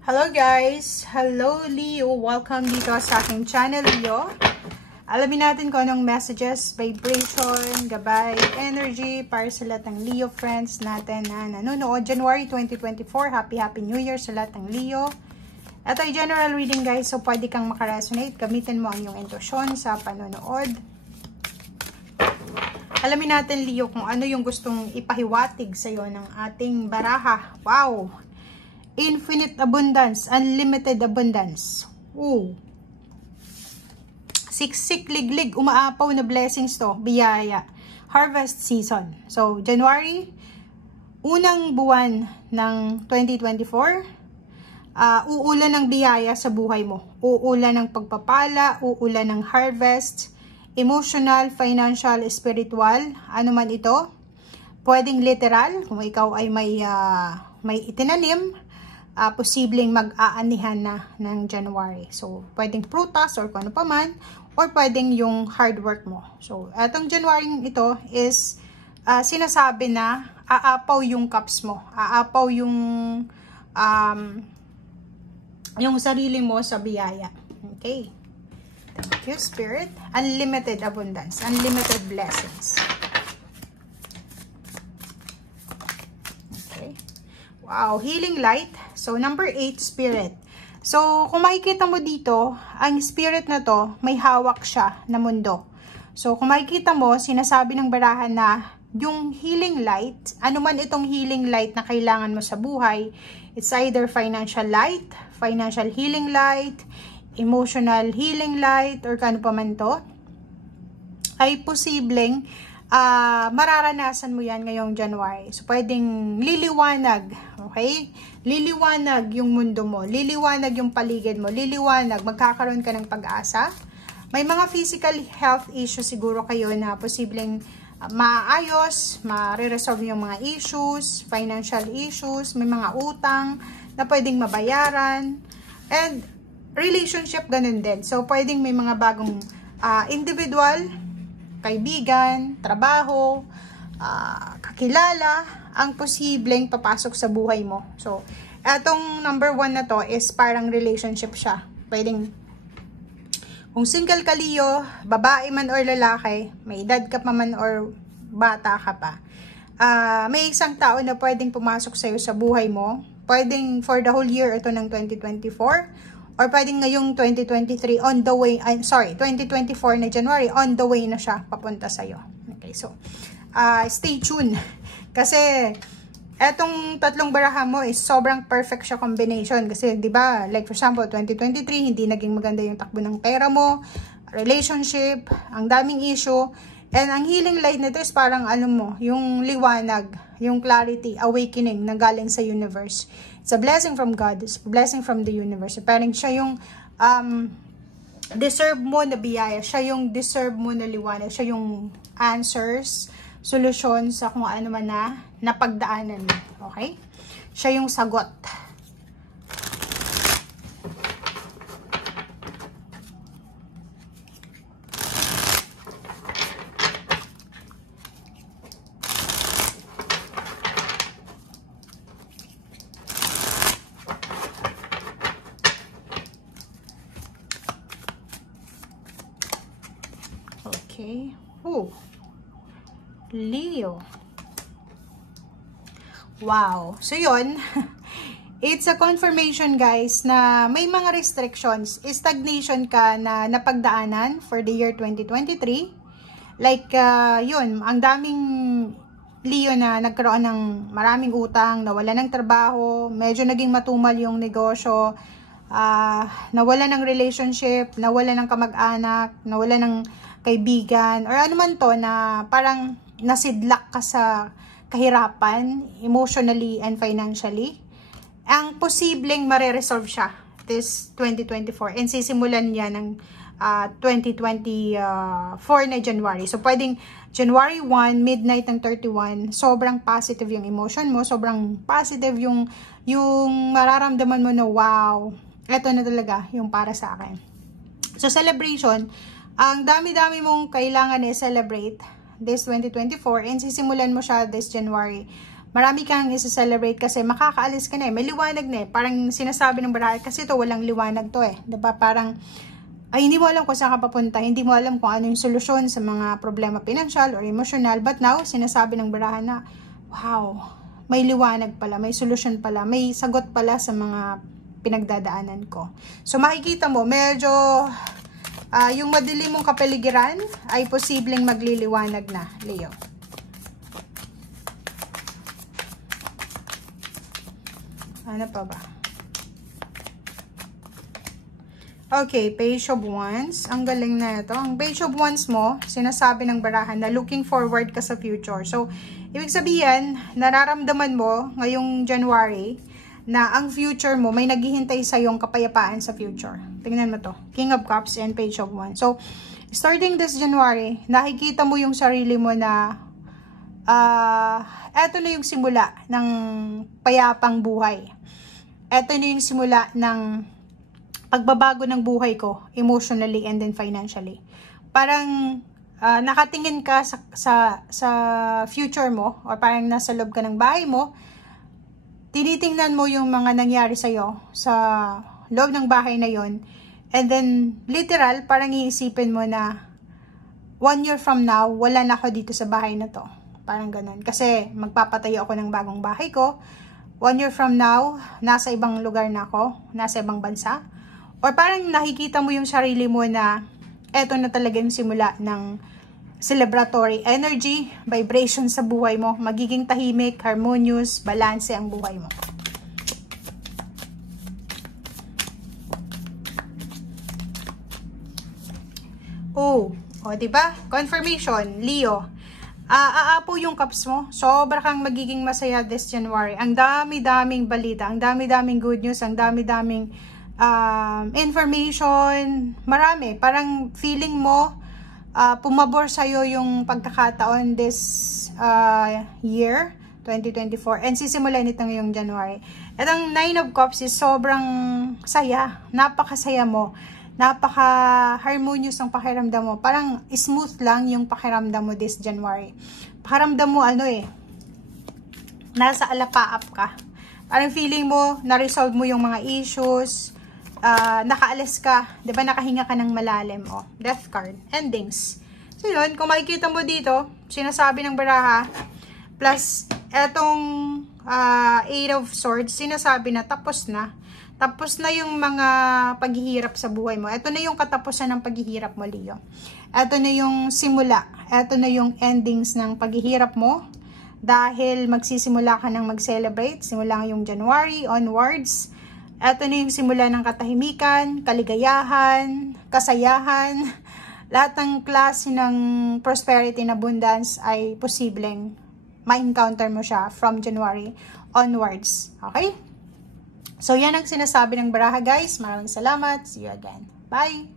Hello guys! Hello Leo! Welcome dito sa aking channel Leo. Alamin natin kung anong messages, vibration, gabay, energy para sa lahat ng Leo friends natin na nanonood. January 2024, Happy New Year sa lahat ng Leo. Ito ay general reading guys, so pwede kang makaresonate. Gamitin mo ang iyong intuition sa panonood. Alamin natin Leo kung ano yung gustong ipahiwatig sa iyo ng ating baraha. Wow! Infinite abundance, unlimited abundance. Ooh. Siksik, liglig, umaapaw na blessings to, biyaya. Harvest season. So, January, unang buwan ng 2024, uulan ng biyaya sa buhay mo. Uulan ng pagpapala, uulan ng harvest, emotional, financial, spiritual, ano man ito. Pwedeng literal, kung ikaw ay may itinanim, posibleng mag-aanihan na ng January. So, pwedeng prutas or kung ano pa man, or pwedeng yung hard work mo. So, etong January ito is sinasabi na aapaw yung cups mo. Aapaw yung sarili mo sa biyaya. Okay. Thank you, Spirit. Unlimited abundance. Unlimited blessings. Okay. Wow. Healing light. So, number 8, Spirit. So, kung makikita mo dito, ang Spirit na to, may hawak siya na mundo. So, kung makikita mo, sinasabi ng barahan na yung healing light, anuman itong healing light na kailangan mo sa buhay, it's either financial light, financial healing light, emotional healing light, or kano pa man to, ay posibleng mararanasan mo yan ngayong January. So, pwedeng liliwanag, okay? Liliwanag yung mundo mo, liliwanag yung paligid mo, liliwanag, magkakaroon ka ng pag-asa. May mga physical health issues siguro kayo na posibleng maayos, mariresolve yung mga issues, financial issues, may mga utang na pwedeng mabayaran, and relationship ganun din. So, pwedeng may mga bagong individual, kaibigan, trabaho, kakilala, ang posibleng papasok sa buhay mo. So, etong number 1 na to is parang relationship siya. Pwedeng, kung single ka Leo, babae man or lalaki, may edad ka pa man or bata ka pa, may isang tao na pwedeng pumasok sa'yo sa buhay mo. Pwedeng for the whole year ito ng 2024, or pwedeng ngayong 2023 on the way, 2024 na January, on the way na siya papunta sa'yo. Okay, so, stay tuned. Kasi, etong tatlong baraha mo is sobrang perfect siya combination. Kasi, di ba, like for example, 2023, hindi naging maganda yung takbo ng pera mo, relationship, ang daming issue, and ang healing light nito is parang, alam mo, yung liwanag, yung clarity, awakening na galing sa universe. It's a blessing from God. It's a blessing from the universe. So, parang siya yung deserve mo na biyaya. Siya yung deserve mo na liwanag. Siya yung answers, solusyon sa kung ano man na napagdaanan mo. Okay? Siya yung sagot. Okay. Oh. Leo. Wow. So, yun. It's a confirmation, guys, na may mga restrictions. Stagnation ka na napagdaanan for the year 2023. Like, yun. Ang daming Leo na nagkaroon ng maraming utang, nawala ng trabaho, medyo naging matumal yung negosyo, nawala ng relationship, nawala ng kamag-anak, nawala ng kaibigan, or ano man to na parang nasidlak ka sa kahirapan, emotionally and financially. Ang posibleng mareresolve siya this 2024 and sisimulan niya ng 2024 na January. So, pwedeng January 1, midnight ng 31, sobrang positive yung emotion mo, sobrang positive yung mararamdaman mo na wow, eto na talaga yung para sa akin. So, celebration, ang dami-dami mong kailangan i-celebrate this 2024 and sisimulan mo siya this January. marami kang isa-celebrate kasi makakaalis ka na eh. May liwanag na eh. Parang sinasabi ng baraha, kasi to walang liwanag to eh. Diba? Parang, ay hindi mo alam kung saan ka papunta. Hindi mo alam kung ano yung solusyon sa mga problema pinansyal or emotional. But now, sinasabi ng baraha na, wow, may liwanag pala, may solusyon pala, may sagot pala sa mga pinagdadaanan ko. So makikita mo, medyo yung madilim mong kapaligiran ay posibleng magliliwanag na, Leo. Ano pa ba? Okay, Page of Wands. Ang galing na ito. Ang Page of Wands mo, sinasabi ng barahan na looking forward ka sa future. So, ibig sabihin, nararamdaman mo ngayong January na ang future mo, may naghihintay sa yung kapayapaan sa future. Tingnan mo to. King of Cups and Page of Wands. So, starting this January, nakikita mo yung sarili mo na eto na yung simula ng payapang buhay. Eto na yung simula ng pagbabago ng buhay ko, emotionally and then financially. Parang nakatingin ka sa future mo, or parang nasa loob ka ng bahay mo, tinitingnan mo yung mga nangyari sa'yo sa loob ng bahay na yon, and then literal, parang iisipin mo na 1 year from now, wala na ako dito sa bahay na to. Parang ganun. Kasi magpapatayo ako ng bagong bahay ko. 1 year from now, nasa ibang lugar na ako, nasa ibang bansa. Or parang nakikita mo yung sarili mo na eto na talaga yung simula ng celebratory energy, vibration sa buhay mo. Magiging tahimik, harmonious, balanse ang buhay mo. Oh, diba? Confirmation, Leo. Aapo yung cups mo. Sobra kang magiging masaya this January. Ang dami-daming balita, ang dami-daming good news, ang dami-daming information. Marami. Parang feeling mo, pumabor sa'yo yung pagkakataon this year, 2024. And sisimulan ito ngayong January. At ang 9 of Cups is sobrang saya. Napakasaya mo. Napaka-harmonious ang pakiramdam mo. Parang smooth lang yung pakiramdam mo this January. Pakiramdam mo nasa alapaap ka. Parang feeling mo, na-resolve mo yung mga issues, nakaalis ka, di ba nakahinga ka ng malalim, death card, endings. So yun, kung makikita mo dito, sinasabi ng baraha, plus etong 8 of Swords, sinasabi na tapos na. Tapos na yung mga paghihirap sa buhay mo. Ito na yung katapusan ng paghihirap mo, Leo. Ito na yung simula. Ito na yung endings ng paghihirap mo. Dahil magsisimula ka ng mag-celebrate. Simula ngayong January onwards. Ito na yung simula ng katahimikan, kaligayahan, kasayahan. Lahat ng klase ng prosperity and abundance ay posibleng ma-encounter mo siya from January onwards. Okay? So, yan ang sinasabi ng baraha, guys. Maraming salamat. See you again. Bye!